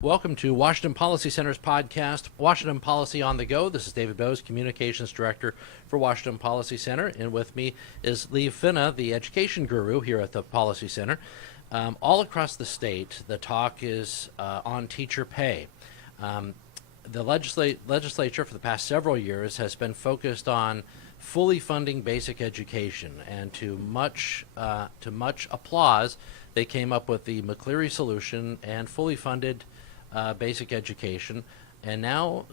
Welcome to Washington Policy Center's podcast, Washington Policy on the Go. This is David Bowes, Communications Director for Washington Policy Center, and with me is Lee Finna, the education guru here at the Policy Center. All across the state, the talk is on teacher pay. The legislature for the past several years has been focused on fully funding basic education, and to much applause, they came up with the McCleary solution and fully funded basic education. And now,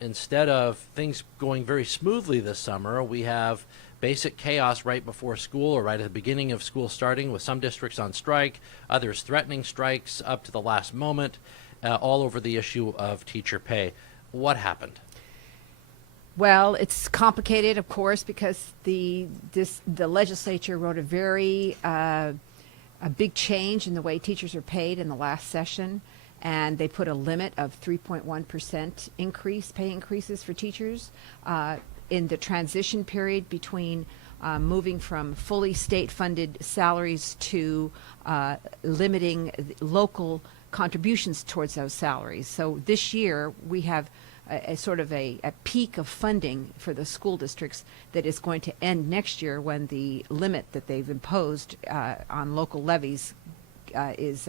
instead of things going very smoothly this summer, we have basic chaos right before school or right at the beginning of school starting, with some districts on strike, others threatening strikes up to the last moment, all over the issue of teacher pay. What happened? Well, it's complicated, of course, because the legislature wrote a big change in the way teachers are paid in the last session, and they put a limit of 3.1% pay increases for teachers in the transition period between moving from fully state-funded salaries to limiting local contributions towards those salaries. So this year we have a sort of a peak of funding for the school districts that is going to end next year when the limit that they've imposed on local levies is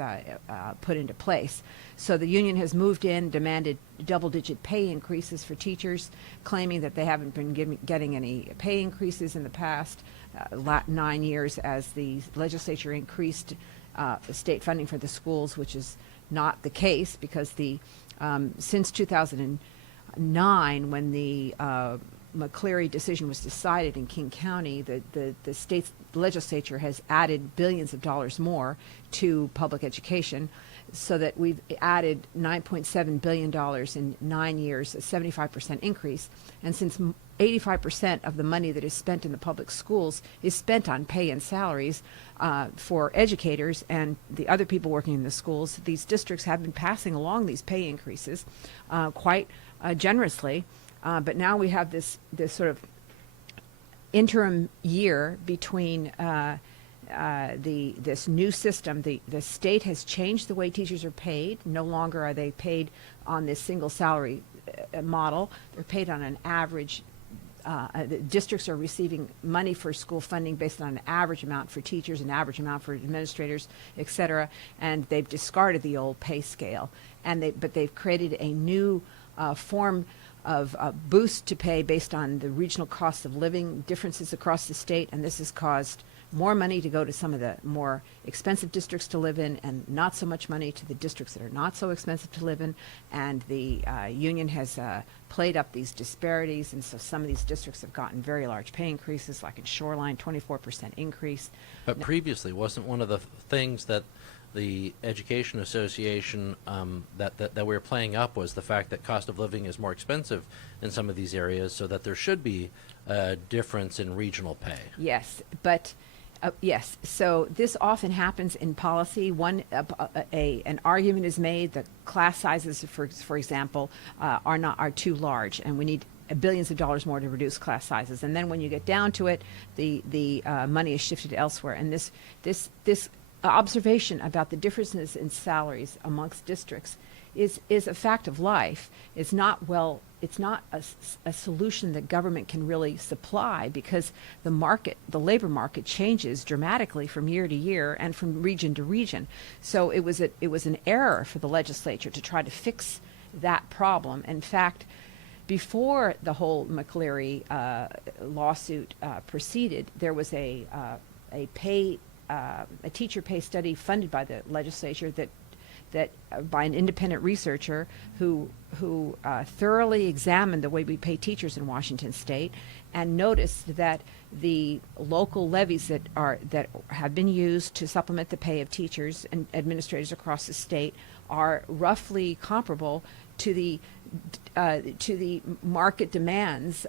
put into place. So the union has moved in, demanded double-digit pay increases for teachers, claiming that they haven't been getting any pay increases in the past 9 years as the legislature increased state funding for the schools, which is not the case, because since 2009, when the McCleary decision was decided in King County, the state's legislature has added billions of dollars more to public education, so that we've added $9.7 billion in 9 years, a 75% increase. And since 85% of the money that is spent in the public schools is spent on pay and salaries for educators and the other people working in the schools, these districts have been passing along these pay increases quite generously. But now we have this sort of interim year between this new system. The state has changed the way teachers are paid. No longer are they paid on this single salary model. They're paid on an average. The districts are receiving money for school funding based on an average amount for teachers, an average amount for administrators, et cetera. And they've discarded the old pay scale. But they've created a new form of boost to pay based on the regional cost of living differences across the state, and this has caused more money to go to some of the more expensive districts to live in, and not so much money to the districts that are not so expensive to live in. And the union has played up these disparities, and so some of these districts have gotten very large pay increases, like in Shoreline, 24% increase. But previously, wasn't one of the things that the Education Association that we were playing up was the fact that cost of living is more expensive in some of these areas, so that there should be a difference in regional pay? Yes, but yes. So this often happens in policy. An argument is made that class sizes, for example, are too large, and we need billions of dollars more to reduce class sizes. And then when you get down to it, the money is shifted elsewhere. And this observation about the differences in salaries amongst districts is a fact of life. It's not a solution that government can really supply, because the labor market changes dramatically from year to year and from region to region. So it was an error for the legislature to try to fix that problem. In fact, before the whole McCleary lawsuit proceeded, there was a teacher pay study funded by the legislature that by an independent researcher who thoroughly examined the way we pay teachers in Washington State, and noticed that the local levies that have been used to supplement the pay of teachers and administrators across the state are roughly comparable to the market demands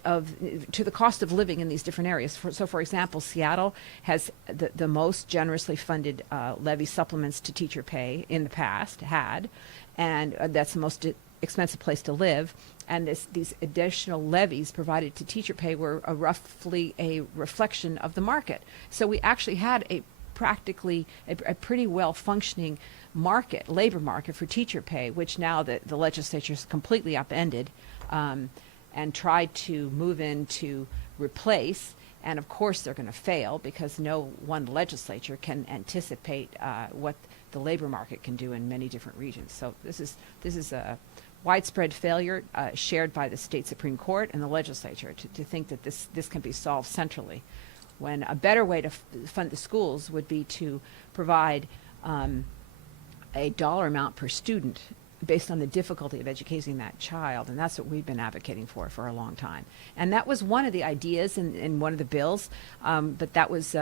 to the cost of living in these different areas. So, for example, Seattle has the most generously funded levy supplements to teacher pay in the past, and that's the most expensive place to live. And these additional levies provided to teacher pay were roughly a reflection of the market. So we actually had a practically a pretty well functioning labor market for teacher pay, which now the legislature has completely upended and tried to move in to replace. And of course they're going to fail because no one legislature can anticipate what the labor market can do in many different regions. So this is a widespread failure shared by the state Supreme Court and the legislature to think that this can be solved centrally, when a better way to fund the schools would be to provide a dollar amount per student based on the difficulty of educating that child. And that's what we've been advocating for a long time. And that was one of the ideas in one of the bills, but that was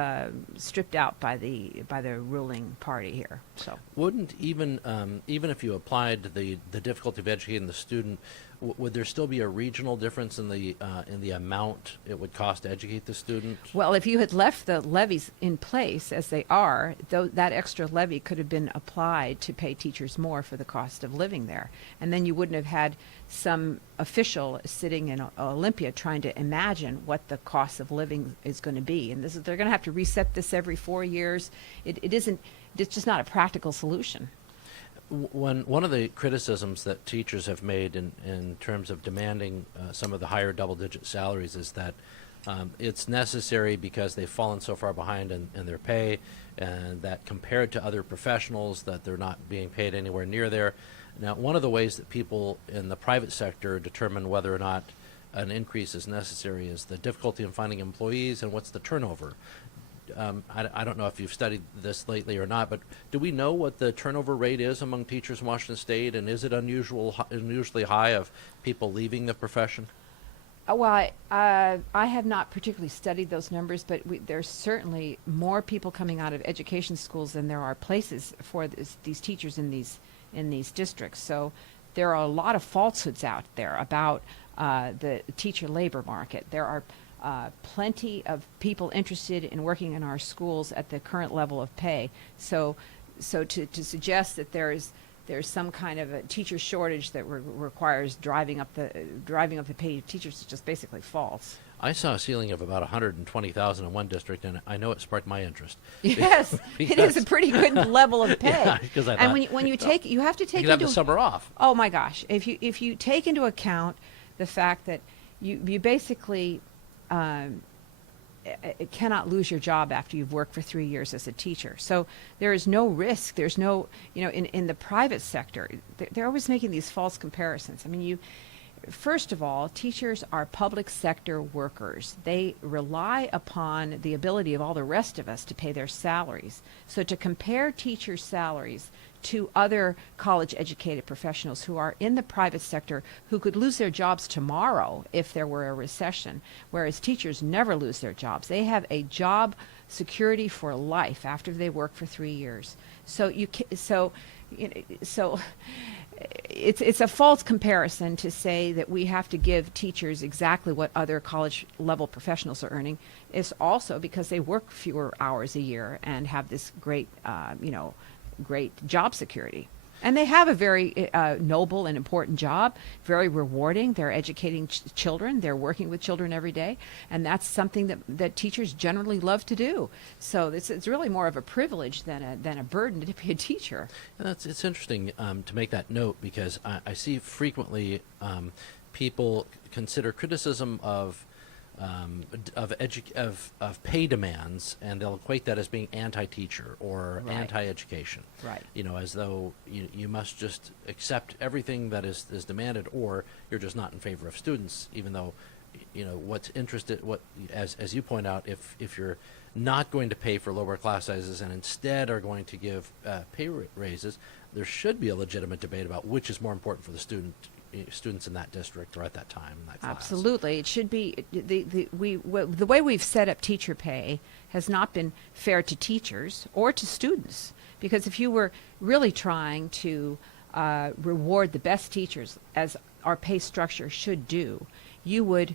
stripped out by the ruling party here. So Wouldn't even if you applied the difficulty of educating the student, would there still be a regional difference in the amount it would cost to educate the student? well, if you had left the levies in place as they are, that extra levy could have been applied to pay teachers more for the cost of living there. And then you wouldn't have had some official sitting in Olympia trying to imagine what the cost of living is going to be. And they're going to have to reset this every 4 years. It's just not a practical solution. One of the criticisms that teachers have made in terms of demanding some of the higher double-digit salaries is that it's necessary because they've fallen so far behind in their pay, and that compared to other professionals that they're not being paid anywhere near there. Now, one of the ways that people in the private sector determine whether or not an increase is necessary is the difficulty in finding employees and what's the turnover. I don't know if you've studied this lately or not, but do we know what the turnover rate is among teachers in Washington State, and is it unusually high of people leaving the profession? Well, I have not particularly studied those numbers, but there's certainly more people coming out of education schools than there are places for these teachers in these districts. So there are a lot of falsehoods out there about the teacher labor market. There are plenty of people interested in working in our schools at the current level of pay. So to suggest that there's some kind of a teacher shortage that requires driving up the pay of teachers is just basically false. I saw a ceiling of about 120,000 in one district, and I know it sparked my interest. Yes, it is a pretty good level of pay. Yeah, because I thought, and when you take, you have to take you could have the summer off. Oh my gosh! If you take into account the fact that you basically cannot lose your job after you've worked for 3 years as a teacher. So there is no risk. There's no, in the private sector, they're always making these false comparisons. I mean, first of all, teachers are public sector workers. They rely upon the ability of all the rest of us to pay their salaries. So to compare teachers' salaries to other college-educated professionals who are in the private sector who could lose their jobs tomorrow if there were a recession, whereas teachers never lose their jobs. They have a job security for life after they work for 3 years. So it's a false comparison to say that we have to give teachers exactly what other college-level professionals are earning. It's also because they work fewer hours a year and have this great job security. And they have a very noble and important job, very rewarding. They're educating children. They're working with children every day. And that's something that teachers generally love to do. So it's really more of a privilege than a burden to be a teacher. And it's interesting to make that note, because I see frequently people consider criticism of pay demands, and they'll equate that as being anti-teacher or Right. anti-education. Right. As though you must just accept everything that is demanded, or you're just not in favor of students, even though, as you point out, if you're not going to pay for lower class sizes and instead are going to give pay raises, there should be a legitimate debate about which is more important for the students in that district or at that time in that class. Absolutely. It should be the way we've set up teacher pay has not been fair to teachers or to students, because if you were really trying to reward the best teachers, as our pay structure should do, you would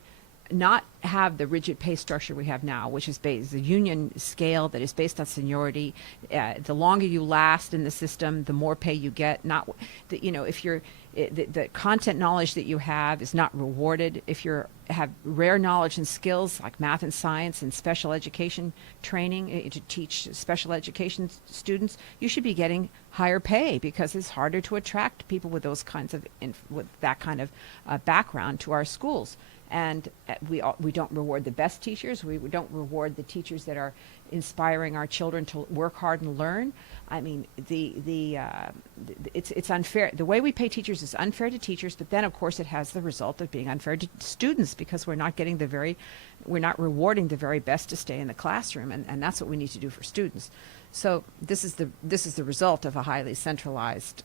not have the rigid pay structure we have now, which is based the union scale that is based on seniority. The longer you last in the system, the more pay you get. Not that, if you're the content knowledge that you have is not rewarded. If you have rare knowledge and skills like math and science and special education training to teach special education students, you should be getting higher pay because it's harder to attract people with those kinds of with that kind of background to our schools. And we don't reward the best teachers. We don't reward the teachers that are inspiring our children to work hard and learn. I mean, it's unfair. The way we pay teachers is unfair to teachers, but then of course it has the result of being unfair to students because we're not rewarding the very best to stay in the classroom, and that's what we need to do for students. So this is the result of a highly centralized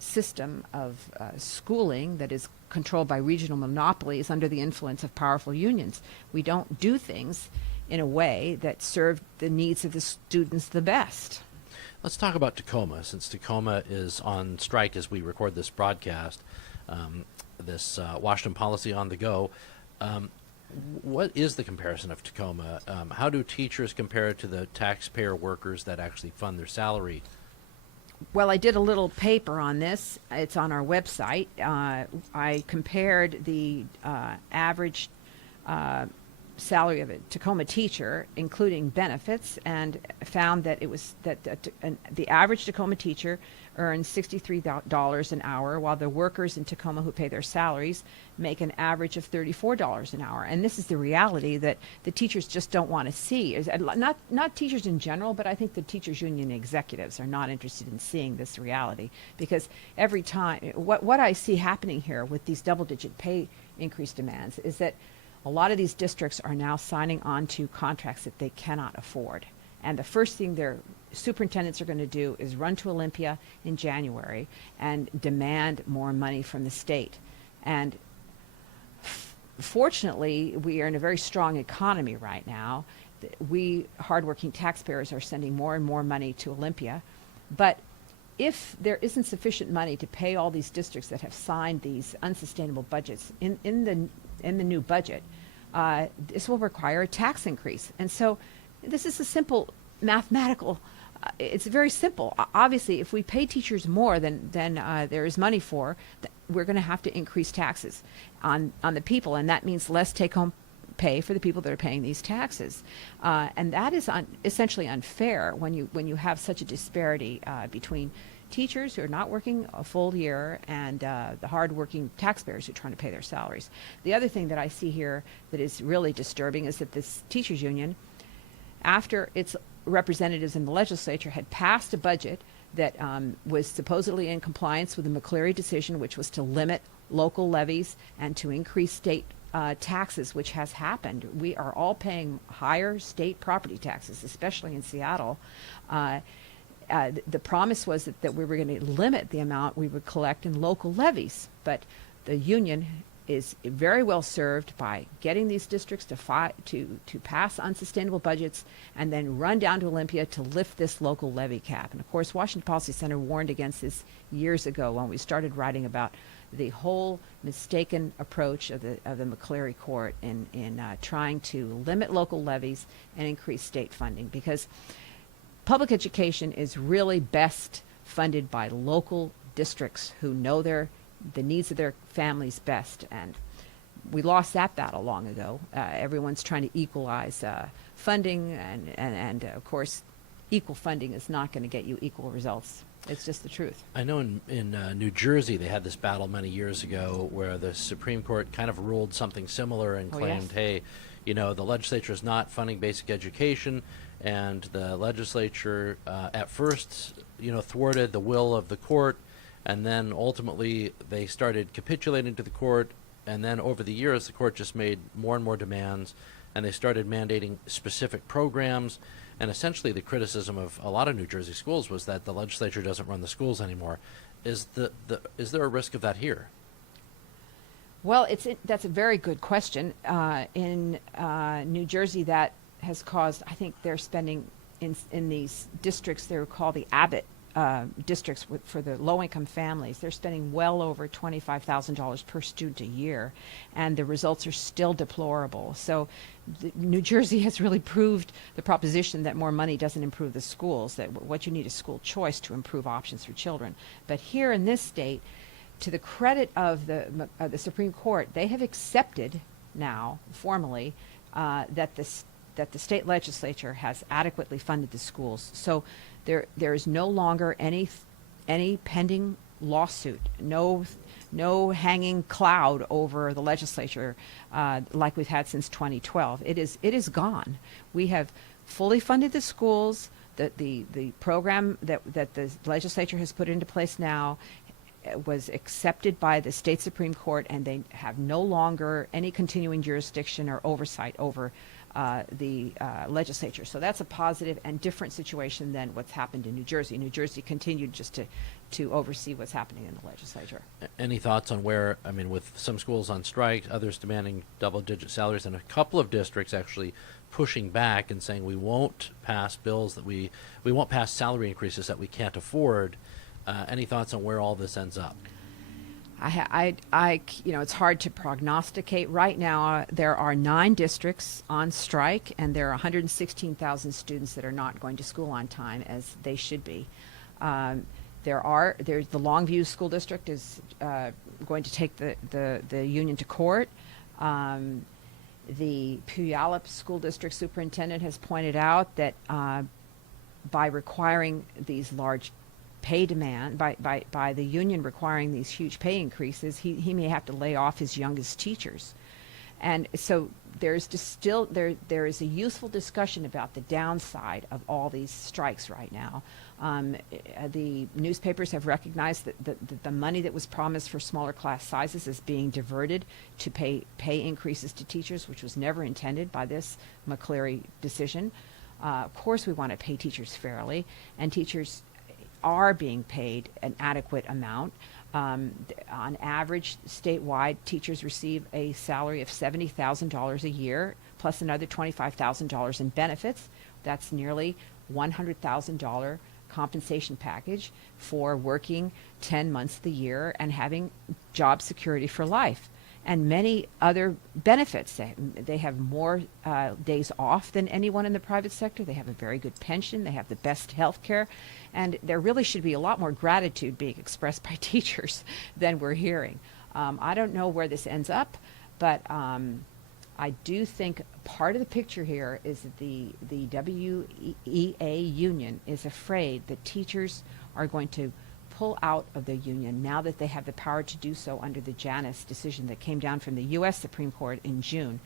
system of schooling that is controlled by regional monopolies under the influence of powerful unions. We don't do things in a way that serve the needs of the students the best. Let's talk about Tacoma, since Tacoma is on strike as we record this broadcast, this Washington Policy on the Go. What is the comparison of Tacoma? How do teachers compare to the taxpayer workers that actually fund their salary? Well, I did a little paper on this. It's on our website. I compared the average salary of a Tacoma teacher, including benefits, and found that the average Tacoma teacher earns $63 an hour, while the workers in Tacoma who pay their salaries make an average of $34 an hour. And this is the reality that the teachers just don't want to see. Not teachers in general, but I think the teachers union executives are not interested in seeing this reality, because every time what I see happening here with these double-digit pay increase demands is that a lot of these districts are now signing on to contracts that they cannot afford. And the first thing their superintendents are going to do is run to Olympia in January and demand more money from the state. And fortunately, we are in a very strong economy right now. We hardworking taxpayers are sending more and more money to Olympia. But if there isn't sufficient money to pay all these districts that have signed these unsustainable budgets in the new budget, this will require a tax increase. And so this is a simple mathematical, it's very simple. Obviously, if we pay teachers more than there is money for, we're going to have to increase taxes on the people, and that means less take-home pay for the people that are paying these taxes. And that is essentially unfair when you have such a disparity between teachers who are not working a full year and the hard-working taxpayers who are trying to pay their salaries. The other thing that I see here that is really disturbing is that this teachers union, after its representatives in the legislature had passed a budget that was supposedly in compliance with the McCleary decision, which was to limit local levies and to increase state taxes, which has happened. We are all paying higher state property taxes, especially in Seattle. The promise was that we were going to limit the amount we would collect in local levies, but the union is very well served by getting these districts to pass unsustainable budgets and then run down to Olympia to lift this local levy cap. And of course, Washington Policy Center warned against this years ago when we started writing about the whole mistaken approach of the McCleary Court in trying to limit local levies and increase state funding, because public education is really best funded by local districts who know the needs of their families best, and we lost that battle long ago. Everyone's trying to equalize funding, and of course, equal funding is not going to get you equal results. It's just the truth. I know in New Jersey they had this battle many years ago where the Supreme Court kind of ruled something similar and claimed, hey, the legislature is not funding basic education, and the legislature at first, thwarted the will of the court, and then ultimately they started capitulating to the court, and then over the years the court just made more and more demands, and they started mandating specific programs. And essentially the criticism of a lot of New Jersey schools was that the legislature doesn't run the schools anymore. Is there a risk of that here? Well, that's a very good question. In New Jersey, that has caused, I think they're spending in these districts, they're called the Abbott districts for the low-income families, they're spending well over $25,000 per student a year, and the results are still deplorable. So New Jersey has really proved the proposition that more money doesn't improve the schools, that what you need is school choice to improve options for children. But here in this state, to the credit of the Supreme Court, they have accepted now formally that the state legislature has adequately funded the schools. So there is no longer any pending lawsuit, no hanging cloud over the legislature like we've had since 2012. It is gone. We have fully funded the schools. The program that the legislature has put into place now was accepted by the state Supreme Court, and they have no longer any continuing jurisdiction or oversight over the legislature. So that's a positive and different situation than what's happened in New Jersey. New Jersey continued just to oversee what's happening in the legislature. Any thoughts on where, I mean, with some schools on strike, others demanding double-digit salaries, and a couple of districts actually pushing back and saying we won't pass bills that we won't pass salary increases that we can't afford. Any thoughts on where all this ends up? It's hard to prognosticate. Right now, there are 9 districts on strike, and there are 116,000 students that are not going to school on time as they should be. There's the Longview School District is going to take the union to court. The Puyallup School District Superintendent has pointed out that by requiring these large pay demand, by the union requiring these huge pay increases, he may have to lay off his youngest teachers. And so there's just still there is a useful discussion about the downside of all these strikes right now. The newspapers have recognized that the money that was promised for smaller class sizes is being diverted to pay increases to teachers, which was never intended by this McCleary decision. Of course, we want to pay teachers fairly, and teachers are being paid an adequate amount. On average, statewide, teachers receive a salary of $70,000 a year, plus another $25,000 in benefits. That's nearly $100,000 compensation package for working 10 months of the year and having job security for life. And many other benefits. They have more days off than anyone in the private sector. They have a very good pension. They have the best health care. And there really should be a lot more gratitude being expressed by teachers than we're hearing. I don't know where this ends up, but I do think part of the picture here is that the WEA union is afraid that teachers are going to pull out of the union now that they have the power to do so under the Janus decision that came down from the U.S. Supreme Court in June.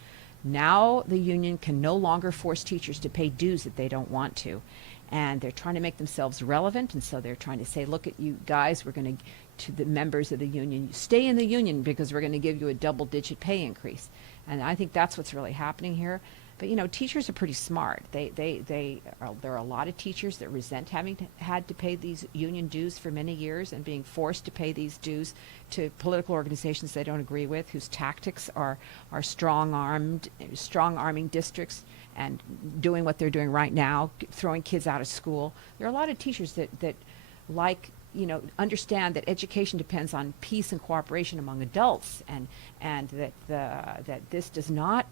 Now the union can no longer force teachers to pay dues that they don't want to. And they're trying to make themselves relevant, and so they're trying to say, look at you guys, we're going to the members of the union, stay in the union because we're going to give you a double-digit pay increase. And I think that's what's really happening here. But teachers are pretty smart. There are a lot of teachers that resent having had to pay these union dues for many years and being forced to pay these dues to political organizations they don't agree with, whose tactics are strong-arming districts and doing what they're doing right now, throwing kids out of school. There are a lot of teachers that understand that education depends on peace and cooperation among adults, and that this does not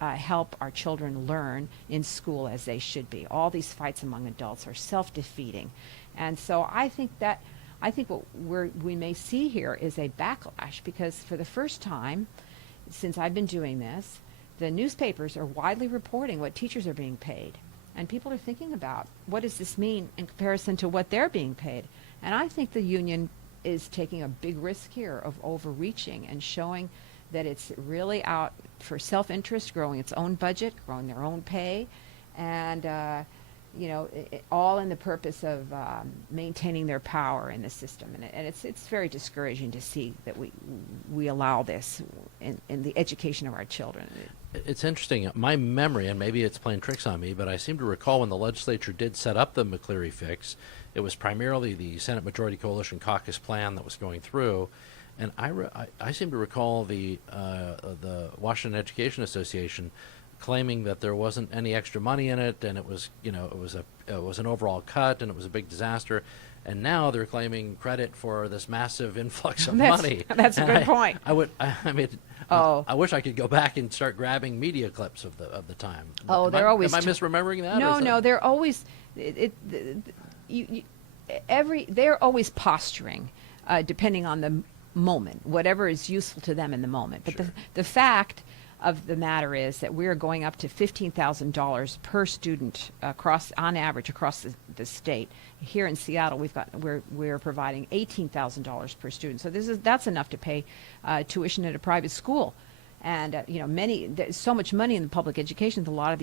help our children learn in school as they should be. All these fights among adults are self-defeating. And so I think what we may see here is a backlash, because for the first time since I've been doing this, the newspapers are widely reporting what teachers are being paid. And people are thinking about, what does this mean in comparison to what they're being paid? And I think the union is taking a big risk here of overreaching and showing that it's really out for self-interest, growing its own budget, growing their own pay, and all in the purpose of maintaining their power in the system. And it's very discouraging to see that we allow this in the education of our children. It's interesting. My memory, and maybe it's playing tricks on me, but I seem to recall when the legislature did set up the McCleary fix, it was primarily the Senate Majority Coalition Caucus plan that was going through. And I seem to recall the Washington Education Association claiming that there wasn't any extra money in it, and it was an overall cut, and it was a big disaster. and now they're claiming credit for this massive influx of That's- money. that's a And good point. I mean, Oh. I wish I could go back and start grabbing media clips of the time. Oh, Am they're I, always Am I t- misremembering that? or No, is that- no, they're always they're always posturing, depending on the moment, whatever is useful to them in the moment. But Sure. the fact of the matter is that we're going up to $15,000 per student on average across the state. Here in Seattle, we're providing $18,000 per student. So that's enough to pay tuition at a private school. And there's so much money in the public education. A lot of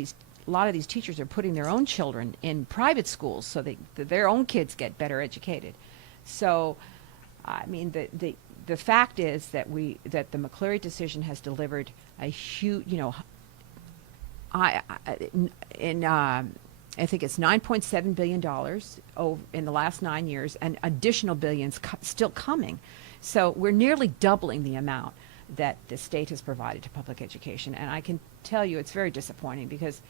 these teachers are putting their own children in private schools so that their own kids get better educated. So, I mean, the fact is that the McCleary decision has delivered a huge, I think it's $9.7 billion in the last 9 years, and additional billions still coming. So we're nearly doubling the amount that the state has provided to public education. And I can tell you it's very disappointing because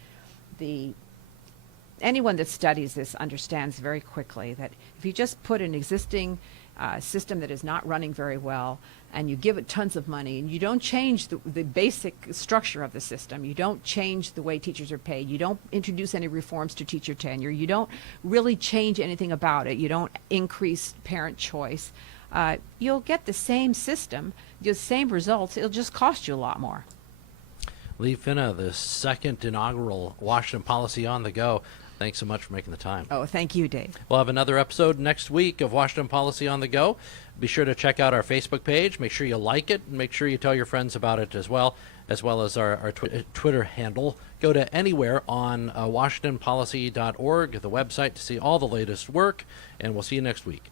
anyone that studies this understands very quickly that if you just put an existing system that is not running very well and you give it tons of money and you don't change the basic structure of the system, you don't change the way teachers are paid, you don't introduce any reforms to teacher tenure, you don't really change anything about it, you don't increase parent choice, you'll get the same system, the same results. It'll just cost you a lot more. Lee Finna, the second inaugural Washington Policy on the Go. Thanks so much for making the time. Oh, thank you, Dave. We'll have another episode next week of Washington Policy on the Go. Be sure to check out our Facebook page. Make sure you like it, and make sure you tell your friends about it as well as our Twitter handle. Go to anywhere on WashingtonPolicy.org, the website, to see all the latest work, and we'll see you next week.